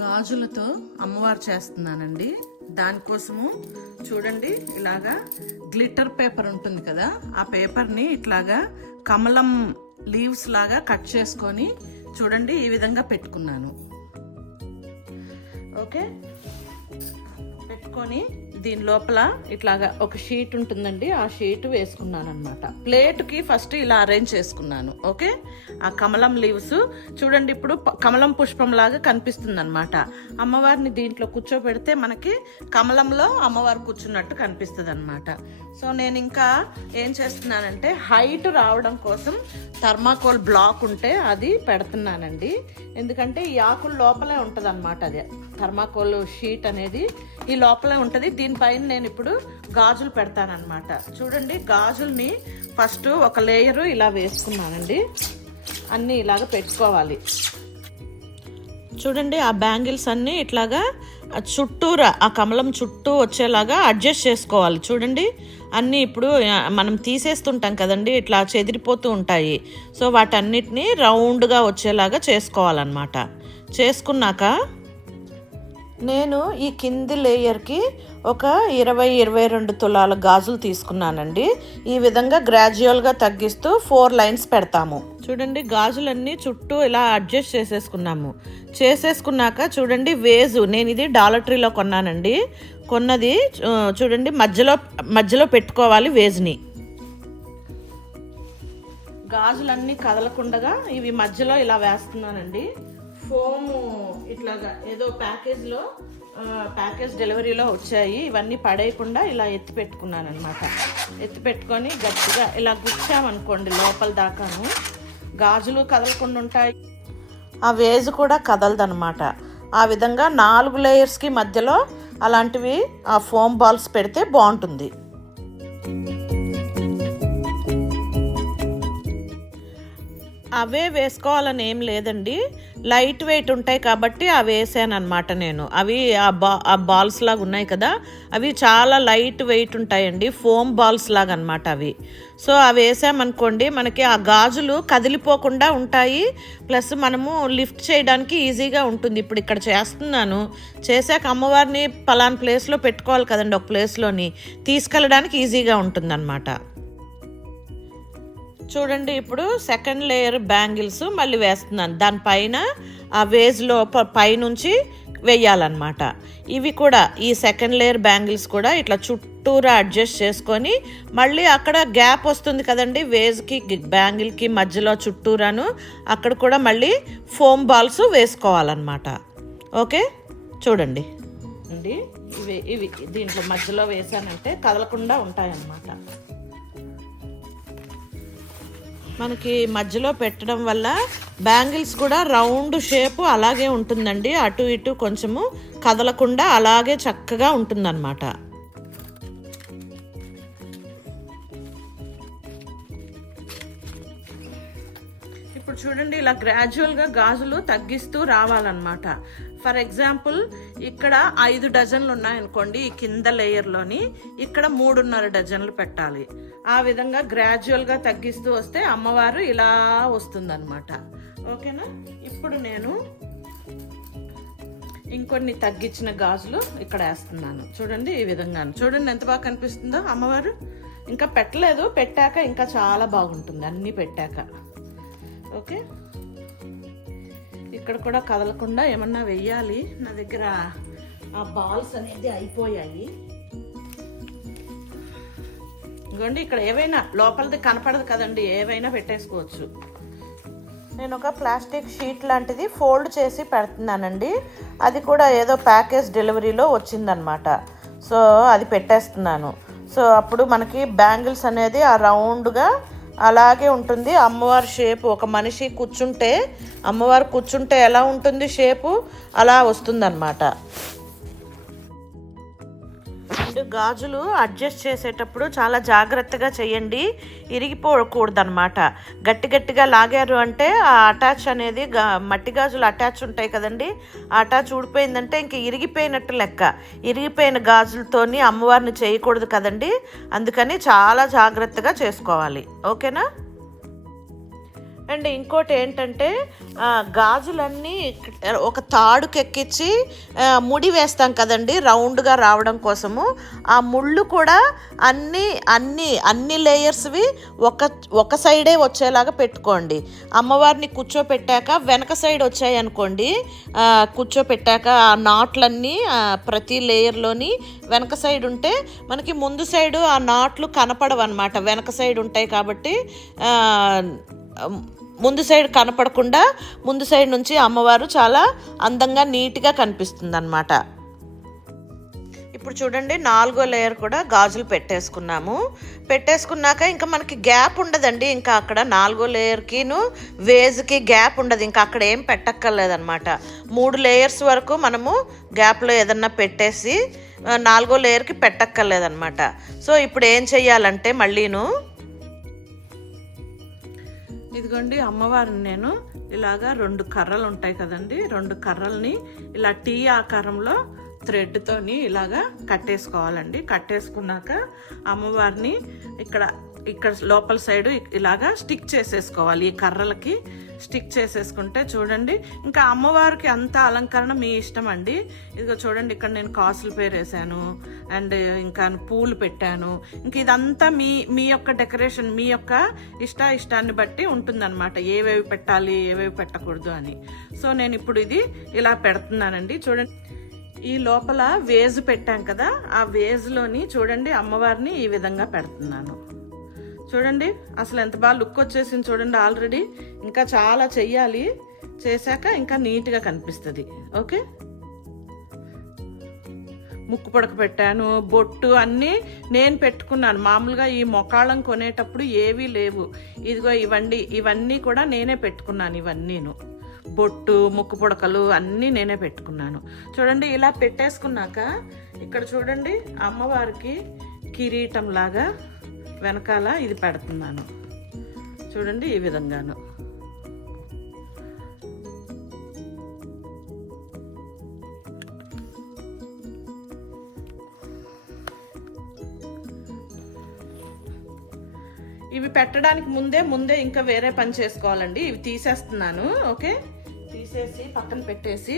గాజులతో అమ్మవారు చేస్తున్నానండి. దానికోసము చూడండి, ఇలాగా గ్లిటర్ పేపర్ ఉంటుంది కదా, ఆ పేపర్ని ఇట్లాగా కమలం లీవ్స్ లాగా కట్ చేసుకొని చూడండి ఈ విధంగా పెట్టుకున్నాను. ఓకే, పెట్టుకొని దీని లోపల ఇట్లాగా ఒక షీట్ ఉంటుందండి, ఆ షీట్ వేసుకున్నాను అనమాట. ప్లేట్కి ఫస్ట్ ఇలా అరేంజ్ చేసుకున్నాను. ఓకే, ఆ కమలం లీవ్స్ చూడండి ఇప్పుడు కమలం పుష్పం లాగా కనిపిస్తుంది అనమాట. అమ్మవారిని దీంట్లో కూర్చోబెడితే మనకి కమలంలో అమ్మవారు కూర్చున్నట్టు కనిపిస్తుంది అనమాట. సో నేను ఇంకా ఏం చేస్తున్నానంటే హైట్ రావడం కోసం థర్మాకోల్ బ్లాక్ ఉంటే అది పెడుతున్నానండి. ఎందుకంటే ఈ ఆకుల లోపలే ఉంటుంది అనమాట, అదే థర్మాకోల్ షీట్ అనేది ఈ లోపలే ఉంటుంది. దీనిపైన నేను ఇప్పుడు గాజులు పెడతానమాట. చూడండి, గాజుల్ని ఫస్ట్ ఒక లేయరు ఇలా వేసుకున్నానండి, అన్నీ ఇలాగ పెట్టుకోవాలి. చూడండి, ఆ బ్యాంగిల్స్ అన్నీ ఇట్లాగా చుట్టూరా ఆ కమలం చుట్టూ వచ్చేలాగా అడ్జస్ట్ చేసుకోవాలి. చూడండి, అన్నీ ఇప్పుడు మనం తీసేస్తుంటాం కదండి, ఇట్లా చెదిరిపోతూ ఉంటాయి. సో వాటన్నిటిని రౌండ్గా వచ్చేలాగా చేసుకోవాలన్నమాట. చేసుకున్నాక నేను ఈ కింది లేయర్కి ఒక 20-22 తులాల గాజులు తీసుకున్నానండి. ఈ విధంగా గ్రాడ్యువల్గా తగ్గిస్తూ 4 లైన్స్ పెడతాము. చూడండి, గాజులన్నీ చుట్టూ ఇలా అడ్జస్ట్ చేసేసుకున్నాక చూడండి, వేజు నేను ఇది డాలర్ ట్రీలో కొన్నానండి. కొన్నది చూడండి, మధ్యలో పెట్టుకోవాలి వేజ్ని. గాజులన్నీ కదలకుండగా ఇవి మధ్యలో ఇలా వేస్తున్నానండి. ఫోమ్ ఇట్లాగా ఏదో ప్యాకేజ్ డెలివరీలో వచ్చాయి, ఇవన్నీ పడేయకుండా ఇలా ఎత్తి పెట్టుకున్నాను అనమాట. ఎత్తి పెట్టుకొని గట్టిగా ఇలా గుచ్చామనుకోండి లోపల దాకాను, గాజులు కదలకుండా ఉంటాయి, ఆ వేజ్ కూడా కదలదనమాట. ఆ విధంగా 4 లేయర్స్కి మధ్యలో అలాంటివి ఆ ఫోమ్ బాల్స్ పెడితే బాగుంటుంది. అవే వేసుకోవాలని ఏం లేదండి, లైట్ వెయిట్ ఉంటాయి కాబట్టి అవి వేసాను అనమాట నేను. అవి ఆ బాల్స్ లాగా ఉన్నాయి కదా, అవి చాలా లైట్ వెయిట్ ఉంటాయండి, ఫోమ్ బాల్స్ లాగా అనమాట అవి. సో అవి వేసామనుకోండి మనకి ఆ గాజులు కదిలిపోకుండా ఉంటాయి, ప్లస్ మనము లిఫ్ట్ చేయడానికి ఈజీగా ఉంటుంది. ఇప్పుడు ఇక్కడ చేశాక అమ్మవారిని పలానా ప్లేస్లో పెట్టుకోవాలి కదండి, ఒక ప్లేస్లోని తీసుకెళ్ళడానికి ఈజీగా ఉంటుందన్నమాట. చూడండి, ఇప్పుడు సెకండ్ లేయర్ బ్యాంగిల్స్ మళ్ళీ వేస్తున్నాను. దానిపైన ఆ వేజ్లో పైనుంచి వేయాలన్నమాట. ఇవి కూడా ఈ సెకండ్ లేయర్ బ్యాంగిల్స్ కూడా ఇట్లా చుట్టూరా అడ్జస్ట్ చేసుకొని మళ్ళీ అక్కడ గ్యాప్ వస్తుంది కదండి వేజ్కి బ్యాంగిల్కి మధ్యలో చుట్టూరాను, అక్కడ కూడా మళ్ళీ ఫోమ్ బాల్స్ వేసుకోవాలన్నమాట. ఓకే, చూడండి అండి, ఇవి దీంట్లో మధ్యలో వేసానంటే కదలకుండా ఉంటాయన్నమాట. మనకి మధ్యలో పెట్టడం వల్ల బ్యాంగిల్స్ కూడా రౌండ్ షేపు అలాగే ఉంటుందండి, అటు ఇటు కొంచెము కదలకుండా అలాగే చక్కగా ఉంటుందన్నమాట. ఇప్పుడు చూడండి, ఇలా గ్రాడ్యువల్గా గాజులు తగ్గిస్తూ రావాలన్నమాట. ఫర్ ఎగ్జాంపుల్ ఇక్కడ 5 డజన్లు ఉన్నాయనుకోండి, ఈ కింద లేయర్లోని ఇక్కడ 3.5 డజన్లు పెట్టాలి. ఆ విధంగా గ్రాడ్యువల్గా తగ్గిస్తూ వస్తే అమ్మవారు ఇలా వస్తుందన్నమాట. ఓకేనా, ఇప్పుడు నేను ఇంకొన్ని తగ్గించిన గాజులు ఇక్కడ వేస్తున్నాను. చూడండి, ఈ విధంగా చూడండి ఎంత బాగా కనిపిస్తుందో అమ్మవారు. ఇంకా పెట్టలేదు, పెట్టాక ఇంకా చాలా బాగుంటుంది అన్నీ పెట్టాక. ఓకే, ఇక్కడ కూడా కదలకుండా ఏమన్నా వెయ్యాలి, నా దగ్గర ఆ బాల్స్ అనేది అయిపోయాయి. ఇంకోండి, ఇక్కడ ఏవైనా లోపలిది కనపడదు కదండి, ఏవైనా పెట్టేసుకోవచ్చు. నేను ఒక ప్లాస్టిక్ షీట్ లాంటిది ఫోల్డ్ చేసి పెడుతున్నానండి, అది కూడా ఏదో ప్యాకేజ్ డెలివరీలో వచ్చిందనమాట. సో అది పెట్టేస్తున్నాను. సో అప్పుడు మనకి బ్యాంగిల్స్ అనేది ఆ రౌండ్గా అలాగే ఉంటుంది. అమ్మవారి షేపు ఒక మనిషి కూర్చుంటే, అమ్మవారు కూర్చుంటే ఎలా ఉంటుంది షేపు, అలా వస్తుందన్నమాట. గాజులు అడ్జస్ట్ చేసేటప్పుడు చాలా జాగ్రత్తగా చేయండి, ఇరిగిపోకూడదన్నమాట. గట్టిగా లాగారు అంటే ఆ అటాచ్ అనేది మట్టి గాజులు అటాచ్ ఉంటాయి కదండి, ఆ అటాచ్ ఊడిపోయిందంటే ఇంక ఇరిగిపోయినట్టు లెక్క. ఇరిగిపోయిన గాజులతోని అమ్మవారిని చేయకూడదు కదండి, అందుకని చాలా జాగ్రత్తగా చేసుకోవాలి. ఓకేనా, అండ్ ఇంకోటి ఏంటంటే గాజులన్నీ ఒక తాడుకి ఎక్కించి ముడి వేస్తాం కదండి రౌండ్గా రావడం కోసము. ఆ ముళ్ళు కూడా అన్ని లేయర్స్వి ఒక సైడే వచ్చేలాగా పెట్టుకోండి. అమ్మవారిని కూర్చోపెట్టాక వెనక సైడ్ వచ్చాయి అనుకోండి, కూర్చోపెట్టాక ఆ నాట్లన్నీ ప్రతి లేయర్లోని వెనక సైడ్ ఉంటే మనకి ముందు సైడు ఆ నాట్లు కనపడవు అనమాట. వెనక సైడ్ ఉంటాయి కాబట్టి ముందు సైడ్ కనపడకుండా ముందు సైడ్ నుంచి అమ్మవారు చాలా అందంగా నీట్గా కనిపిస్తుంది అన్నమాట. ఇప్పుడు చూడండి 4వ లేయర్ కూడా గాజులు పెట్టేసుకున్నాక ఇంకా మనకి గ్యాప్ ఉండదండి. ఇంకా అక్కడ 4వ లేయర్కిను వేజ్కి గ్యాప్ ఉండదు. ఇంకా అక్కడ ఏం పెట్టక్కర్లేదన్నమాట. 3 లేయర్స్ వరకు మనము గ్యాప్లో ఏదన్నా పెట్టేసి 4వ లేయర్కి పెట్టక్కర్లేదన్నమాట. సో ఇప్పుడు ఏం చెయ్యాలంటే మళ్ళీను ఇదిగోండి అమ్మవారిని నేను ఇలాగా 2 కర్రలు ఉంటాయి కదండి, 2 కర్రల్ని ఇలా టీ ఆకారంలో థ్రెడ్తోని ఇలాగా కట్టేసుకోవాలండి. కట్టేసుకున్నాక అమ్మవారిని ఇక్కడ లోపల సైడు ఇలాగా స్టిక్ చేసేసుకోవాలి. ఈ కర్రలకి స్టిక్ చేసేసుకుంటే చూడండి ఇంకా అమ్మవారికి అంత అలంకరణ మీ ఇష్టం అండి. ఇదిగో చూడండి ఇక్కడ నేను కాసుల పేరు వేసాను అండ్ ఇంకా పూలు పెట్టాను. ఇంక ఇదంతా మీ యొక్క డెకరేషన్ మీ యొక్క ఇష్టాన్ని బట్టి ఉంటుందన్నమాట, ఏవేవి పెట్టాలి ఏవేవి పెట్టకూడదు అని. సో నేను ఇప్పుడు ఇది ఇలా పెడుతున్నానండి. చూడండి ఈ లోపల వేజ్ పెట్టాం కదా, ఆ వేజ్లోని చూడండి అమ్మవారిని ఈ విధంగా పెడుతున్నాను. చూడండి అసలు ఎంత బాగా లుక్ వచ్చేసింది చూడండి. ఆల్రెడీ ఇంకా చాలా చెయ్యాలి, చేశాక ఇంకా నీట్గా కనిపిస్తుంది. ఓకే, ముక్కు పడక పెట్టాను, బొట్టు అన్నీ నేను పెట్టుకున్నాను. మామూలుగా ఈ మొకాళ్ళం కొనేటప్పుడు ఏవీ లేవు. ఇదిగో ఇవన్నీ కూడా నేనే పెట్టుకున్నాను. ఇవన్నీను బొట్టు ముక్కు పుడకలు అన్నీ నేనే పెట్టుకున్నాను. చూడండి ఇలా పెట్టేసుకున్నాక ఇక్కడ చూడండి అమ్మవారికి కిరీటం లాగా వెనకాల ఇది పెడుతున్నాను. చూడండి ఈ విధంగాను. ఇవి పెట్టడానికి ముందే ఇంకా వేరే పని చేసుకోవాలండి. ఇవి తీసేస్తున్నాను. ఓకే, తీసేసి పక్కన పెట్టేసి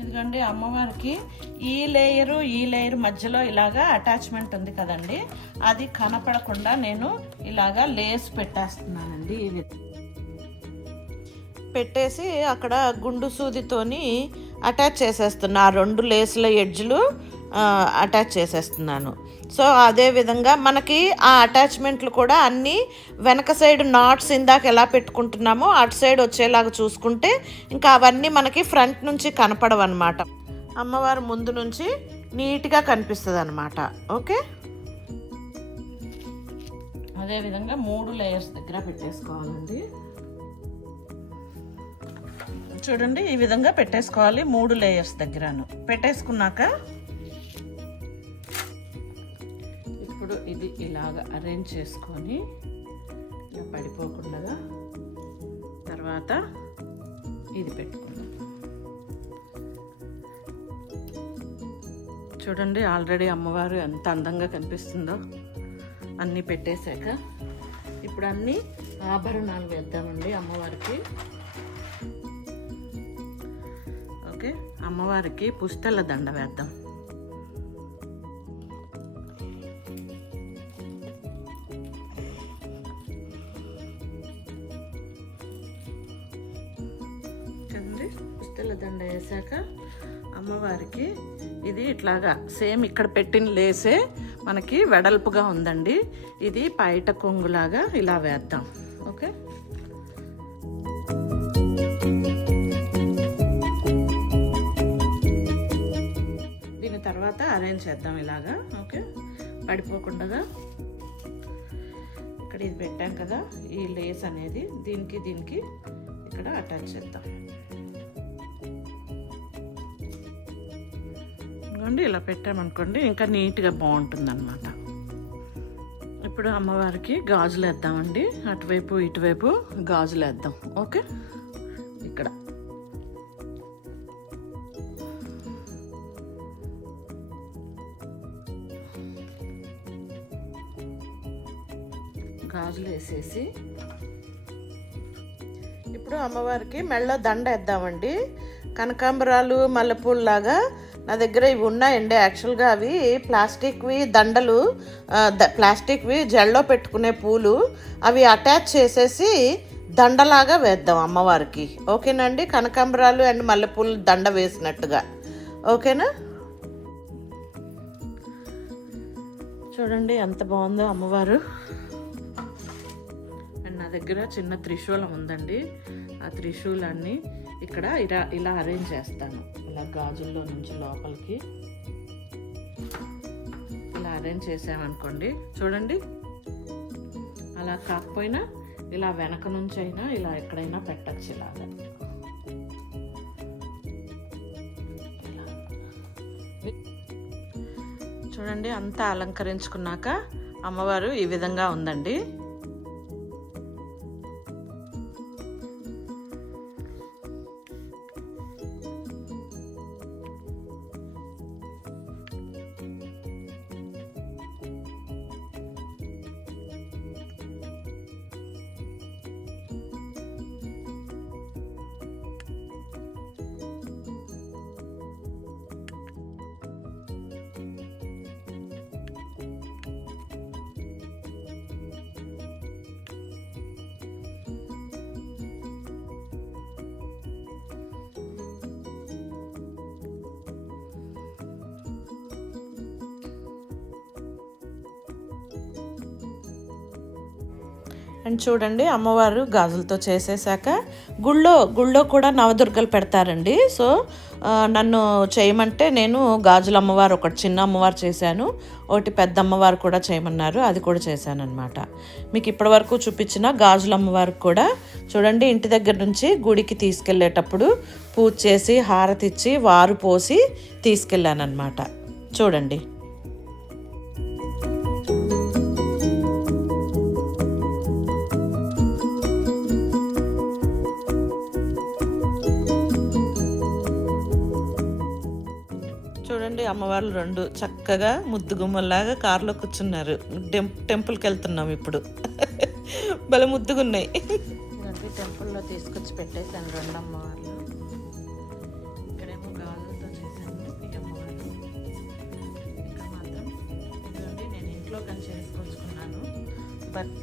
ఇదిగోండి అమ్మవారికి ఈ లేయరు మధ్యలో ఇలాగా అటాచ్మెంట్ ఉంది కదండి, అది కనపడకుండా నేను ఇలాగా లేస్ పెట్టేస్తున్నానండి. పెట్టేసి అక్కడ గుండు సూదితోని అటాచ్ చేసేస్తున్నా. ఆ 2 లేస్ల ఎడ్జ్లు అటాచ్ చేసేస్తున్నాను. సో అదే విధంగా మనకి ఆ అటాచ్మెంట్లు కూడా అన్నీ వెనక సైడ్ నాట్స్ ఇందాక ఎలా పెట్టుకుంటున్నామో అటు సైడ్ వచ్చేలాగా చూసుకుంటే ఇంకా అవన్నీ మనకి ఫ్రంట్ నుంచి కనపడవు అనమాట. అమ్మవారు ముందు నుంచి నీట్గా కనిపిస్తుంది అనమాట. ఓకే, అదేవిధంగా 3 లేయర్స్ దగ్గర పెట్టేసుకోవాలండి. చూడండి ఈ విధంగా పెట్టేసుకోవాలి 3 లేయర్స్ దగ్గరను. పెట్టేసుకున్నాక ఇప్పుడు ఇది ఇలాగ అరేంజ్ చేసుకొని ఇలా పడిపోకుండా తర్వాత ఇది పెట్టుకుందాం. చూడండి ఆల్రెడీ అమ్మవారు ఎంత అందంగా కనిపిస్తుందో. అన్నీ పెట్టేశాక ఇప్పుడు అన్నీ ఆభరణాలు వేద్దామండి అమ్మవారికి. ఓకే, అమ్మవారికి పుస్తెల దండ వేద్దాం. పుస్తెల దండ వేసాక అమ్మవారికి ఇది ఇట్లాగా సేమ్ ఇక్కడ పెట్టిన లేసే మనకి వెడల్పుగా ఉందండి. ఇది పైట కొంగులాగా ఇలా వేద్దాం. ఓకే, దీని తర్వాత అరేంజ్ చేద్దాం ఇలాగా. ఓకే, పడిపోకుండా ఇక్కడ ఇది పెట్టాం కదా, ఈ లేస్ అనేది దీనికి ఇక్కడ అటాచ్ చేద్దాం. ఇలా పెట్టామనుకోండి ఇంకా నీట్గా బాగుంటుంది అన్నమాట. ఇప్పుడు అమ్మవారికి గాజులు వేద్దామండి. అటువైపు ఇటువైపు గాజులు వేద్దాం. ఓకే, ఇక్కడ గాజులు వేసేసి ఇప్పుడు అమ్మవారికి మెళ్ళో దండ వేద్దామండి. కనకాంబరాలు మల్లెపూలలాగా నా దగ్గర ఇవి ఉన్నాయండి. యాక్చువల్గా అవి ప్లాస్టిక్వి దండలు, ప్లాస్టిక్వి జెల్లో పెట్టుకునే పూలు, అవి అటాచ్ చేసేసి దండలాగా వేద్దాం అమ్మవారికి. ఓకేనండి, కనకాంబరాలు అండ్ మల్లెపూలు దండ వేసినట్టుగా. ఓకేనా? చూడండి ఎంత బాగుందో అమ్మవారు. అండ్ నా దగ్గర చిన్న త్రిశూలం ఉందండి. ఆ త్రిశూలాన్ని ఇక్కడ ఇలా అరేంజ్ చేస్తాను. ఇలా గాజుల్లో నుంచి లోపలికి ఇలా అరేంజ్ చేసామనుకోండి, చూడండి. అలా కాకపోయినా ఇలా వెనక నుంచి అయినా ఇలా ఎక్కడైనా పెట్టచ్చు. ఇలాగా చూడండి, అంతా అలంకరించుకున్నాక అమ్మవారు ఈ విధంగా ఉందండి. అండ్ చూడండి, అమ్మవారు గాజులతో చేసేసాక గుళ్ళో కూడా నవదుర్గలు పెడతారండి. సో నన్ను చేయమంటే నేను గాజుల అమ్మవారు ఒకటి చిన్న అమ్మవారు చేశాను, ఒకటి పెద్ద అమ్మవారు కూడా చేయమన్నారు, అది కూడా చేశాను అనమాట. మీకు ఇప్పటివరకు చూపించిన గాజుల అమ్మవారికి కూడా చూడండి, ఇంటి దగ్గర నుంచి గుడికి తీసుకెళ్ళేటప్పుడు పూజ చేసి హారతి ఇచ్చి వారు పోసి తీసుకెళ్ళాను అనమాట. చూడండి. చూడండి, అమ్మవారు రెండు చక్కగా ముద్దు గుమ్మల్లాగా కారులో కూర్చున్నారు. టెంపుల్కి వెళ్తున్నాం ఇప్పుడు. భలే ముద్దుగున్నాయి. టెంపుల్లో తీసుకొచ్చి పెట్టేశాను రెండు అమ్మవార్లు. ఇక్కడేమో గాజులతో చేశాను ఈ అమ్మవారు. ఇక్కడ మాత్రం ఇదండి నేను ఇంట్లో కానీ చేసుకొచ్చుకున్నాను. బట్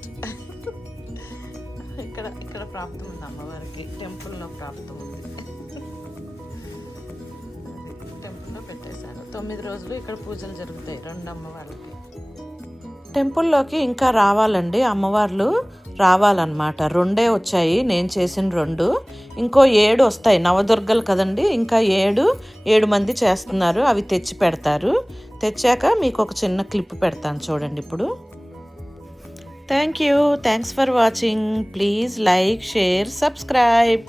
ఇక్కడ ప్రాప్తం ఉంది అమ్మవారికి, టెంపుల్లో ప్రాప్తం ఉంది. టెంపుల్లో పెట్టేశాను. 9 రోజులు ఇక్కడ పూజలు జరుగుతాయి రెండు అమ్మవార్లకి. టెంపుల్లోకి ఇంకా రావాలండి, అమ్మవార్లు రావాలన్నమాట. 2 వచ్చాయి, నేను చేసిన 2. ఇంకో 7 వస్తాయి. నవదుర్గలు కదండి, ఇంకా 7 మంది చేస్తున్నారు. అవి తెచ్చి పెడతారు. తెచ్చాక మీకు ఒక చిన్న క్లిప్ పెడతాను చూడండి ఇప్పుడు. Thanks for watching. Please like, share, subscribe.